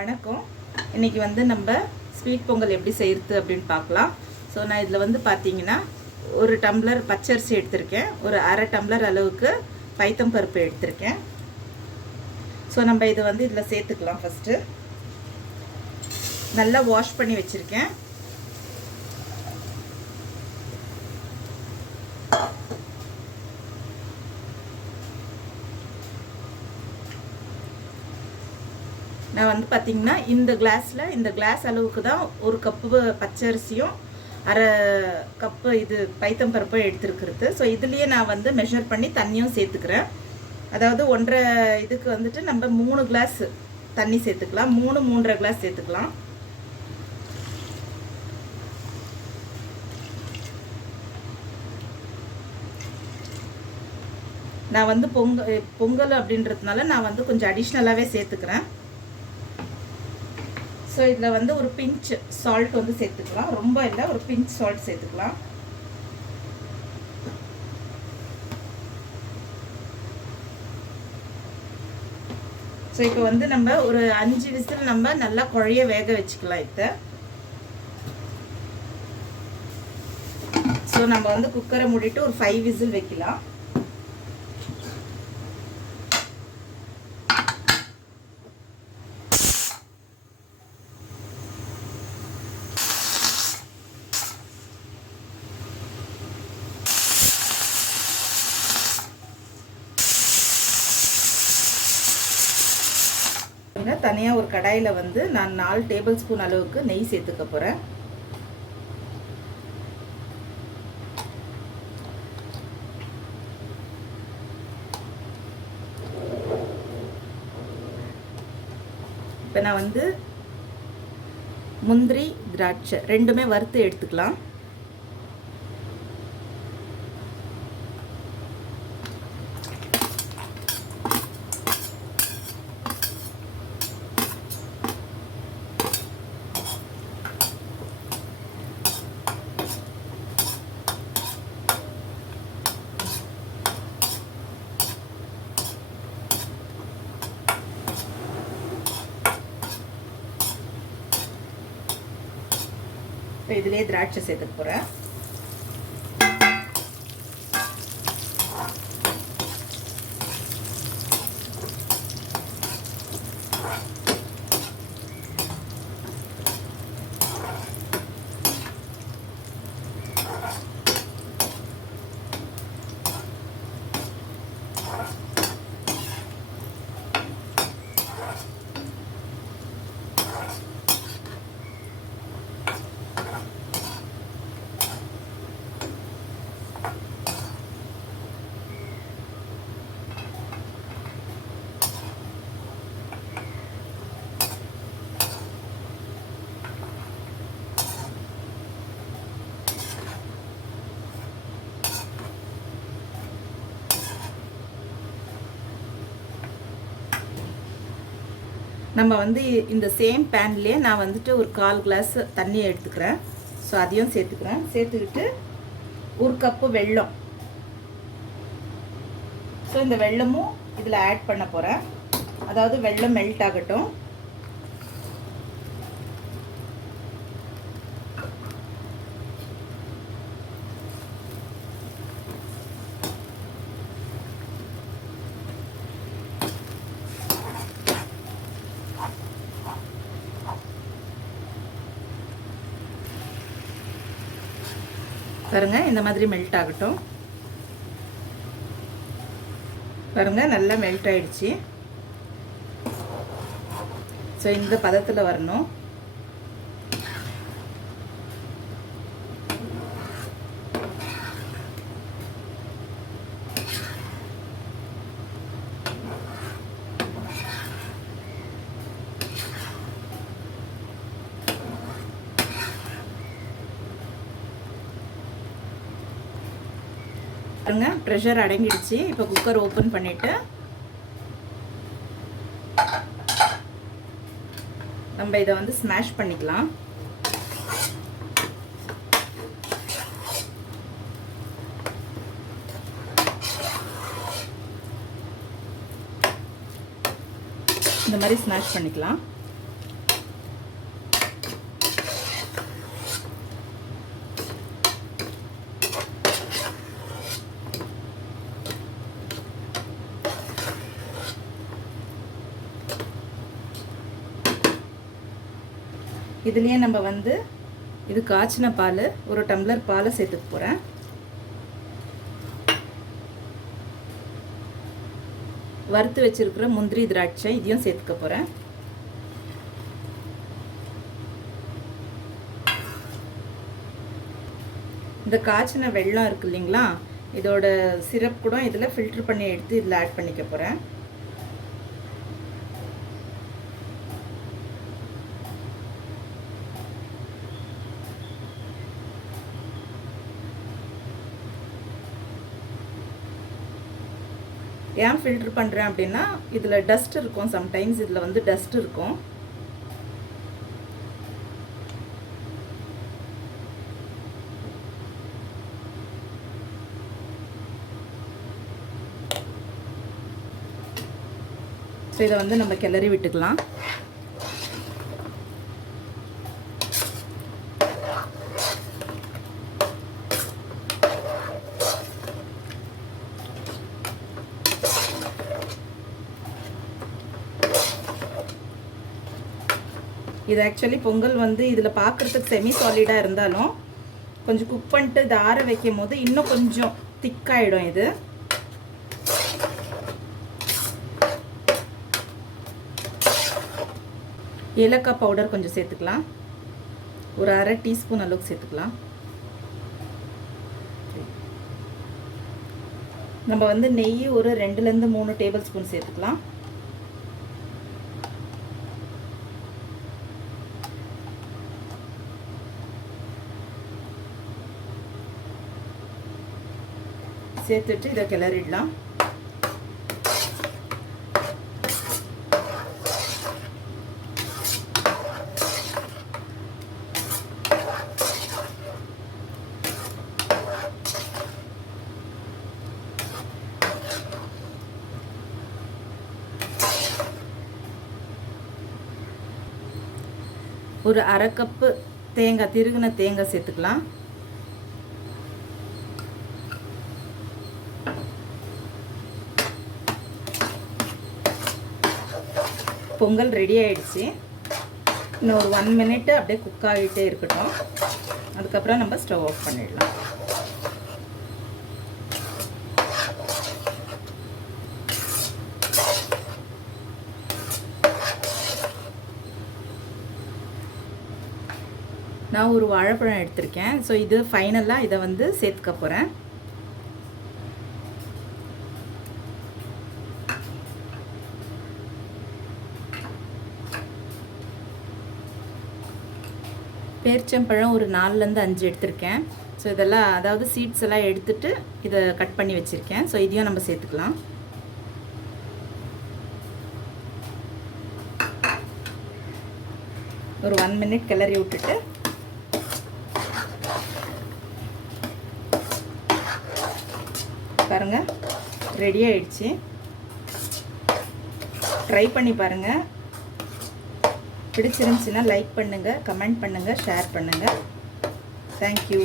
வணக்கம். இன்றைக்கி வந்து நம்ம ஸ்வீட் பொங்கல் எப்படி செய்கிறது அப்படின்னு பார்க்கலாம். ஸோ நான் இதில் வந்து பார்த்தீங்கன்னா ஒரு டம்ளர் பச்சரிசி எடுத்திருக்கேன், ஒரு அரை டம்ளர் அளவுக்கு பைத்தம் பருப்பு எடுத்திருக்கேன். ஸோ நம்ம இதை வந்து இதில் சேர்த்துக்கலாம். ஃபஸ்ட்டு நல்லா வாஷ் பண்ணி வச்சுருக்கேன். நான் வந்து பார்த்திங்கன்னா இந்த கிளாஸ் அளவுக்கு தான் ஒரு கப்பு பச்சரிசியும் அரை கப்பு இது பைத்தம் பருப்பும் எடுத்துருக்கிறது. ஸோ இதுலேயே நான் வந்து மெஷர் பண்ணி தண்ணியும் சேர்த்துக்கிறேன். அதாவது 1.5 இதுக்கு வந்துட்டு நம்ம 3 கிளாஸ் தண்ணி சேர்த்துக்கலாம், 3-3.5 கிளாஸ் சேர்த்துக்கலாம். நான் வந்து பொங்கல் அப்படின்றதுனால நான் வந்து கொஞ்சம் அடிஷ்னலாகவே சேர்த்துக்கிறேன். ஸோ இதில் வந்து ஒரு பிஞ்ச் சால்ட் வந்து சேர்த்துக்கலாம், ரொம்ப இல்லை, ஒரு பிஞ்ச் சால்ட் சேர்த்துக்கலாம். ஸோ இப்போ வந்து நம்ம ஒரு 5 விசில் நம்ம நல்லா குழைய வேக வச்சுக்கலாம். இதை ஸோ நம்ம வந்து குக்கரை மூடிட்டு ஒரு 5 விசில் வைக்கலாம். தனியாக ஒரு கடாயில் வந்து நான் 4 டேபிள் ஸ்பூன் அளவுக்கு நெய் சேர்த்துக்க போகிறேன். இப்போ நான் வந்து முந்திரி திராட்சை ரெண்டுமே வறுத்து எடுத்துக்கலாம். இதிலே திராட்சை சேர்த்துக்க போகிறேன். நம்ம வந்து இந்த சேம் பேன்லேயே நான் வந்துட்டு ஒரு 1/4 கிளாஸ் தண்ணி எடுத்துக்கிறேன். ஸோ அதையும் சேர்த்துக்கிறேன். சேர்த்துக்கிட்டு 1 கப்பு வெல்லம், ஸோ இந்த வெல்லமும் இதில் ஆட் பண்ண போகிறேன். அதாவது வெல்லம் மெல்ட் ஆகட்டும். பாருங்க, இந்த மாதிரி மெல்ட் ஆகட்டும். பாருங்க, நல்லா மெல்ட் ஆயிடுச்சு. ஸோ இந்த பதத்தில் வரணும். ப்ரெஷர் அடங்கிடுச்சு. இப்போ குக்கர் ஓப்பன் பண்ணிவிட்டு நம்ம இதை வந்து ஸ்மாஷ் பண்ணிக்கலாம். இந்த மாதிரி ஸ்மாஷ் பண்ணிக்கலாம். இதுலேயே நம்ம வந்து இது காய்ச்சின பால், ஒரு டம்ளர் பாலை சேர்த்துக்க போகிறேன். வறுத்து வச்சிருக்கிற முந்திரி திராட்சை இதையும் சேர்த்துக்க போகிறேன். இந்த காய்ச்சின வெல்லம் இருக்கு இல்லைங்களா, இதோட சிரப் கூட இதில் ஃபில்டர் பண்ணி எடுத்து இதில் ஆட் பண்ணிக்க போகிறேன். ஏன் ஃபில்டர் பண்ணுறேன் அப்படின்னா, இதில் டஸ்ட் இருக்கும், சம்டைம்ஸ் இதில் வந்து டஸ்ட் இருக்கும். ஸோ இதை வந்து நம்ம கிளறி விட்டுக்கலாம். இது ஆக்சுவலி பொங்கல் வந்து இதில் பார்க்குறதுக்கு செமி சாலிடாக இருந்தாலும் கொஞ்சம் குக் பண்ணிட்டு இதை ஆற வைக்கும் போது இன்னும் கொஞ்சம் திக்காயிடும். இது ஏலக்காய் பவுடர் கொஞ்சம் சேர்த்துக்கலாம், ஒரு அரை டீஸ்பூன் அளவுக்கு சேர்த்துக்கலாம். நம்ம வந்து நெய் ஒரு 2லேருந்து 3 டேபிள் ஸ்பூன் சேர்த்துக்கலாம். சேர்த்துட்டு இதை கிளறிடலாம். ஒரு அரை கப்பு தேங்காய், திருகின தேங்காய் சேர்த்துக்கலாம். பொங்கல் ரெடி ஆயிடுச்சு. இன்னும் ஒரு 1 மினிட் அப்படியே குக் ஆகிட்டே இருக்கட்டும். அதுக்கப்புறம் நம்ம ஸ்டவ் ஆஃப் பண்ணிடலாம். நான் ஒரு வாழைப்பழம் எடுத்திருக்கேன். ஸோ இது ஃபைனலாக இதை வந்து சேர்த்துக்க போகிறேன். பேரிச்சம்பழம் ஒரு 4லேருந்து 5 எடுத்திருக்கேன். ஸோ இதெல்லாம் அதாவது சீட்ஸ் எல்லாம் எடுத்துட்டு இதை கட் பண்ணி வச்சுருக்கேன். ஸோ இதையும் நம்ம சேர்த்துக்கலாம். ஒரு 1 மினிட் கிளறி விட்டுட்டு பாருங்கள், ரெடி ஆயிடுச்சு. ட்ரை பண்ணி பாருங்கள். பிடிச்சிருந்துச்சுன்னா லைக் பண்ணுங்கள், கமெண்ட் பண்ணுங்கள், ஷேர் பண்ணுங்கள். தேங்க்யூ.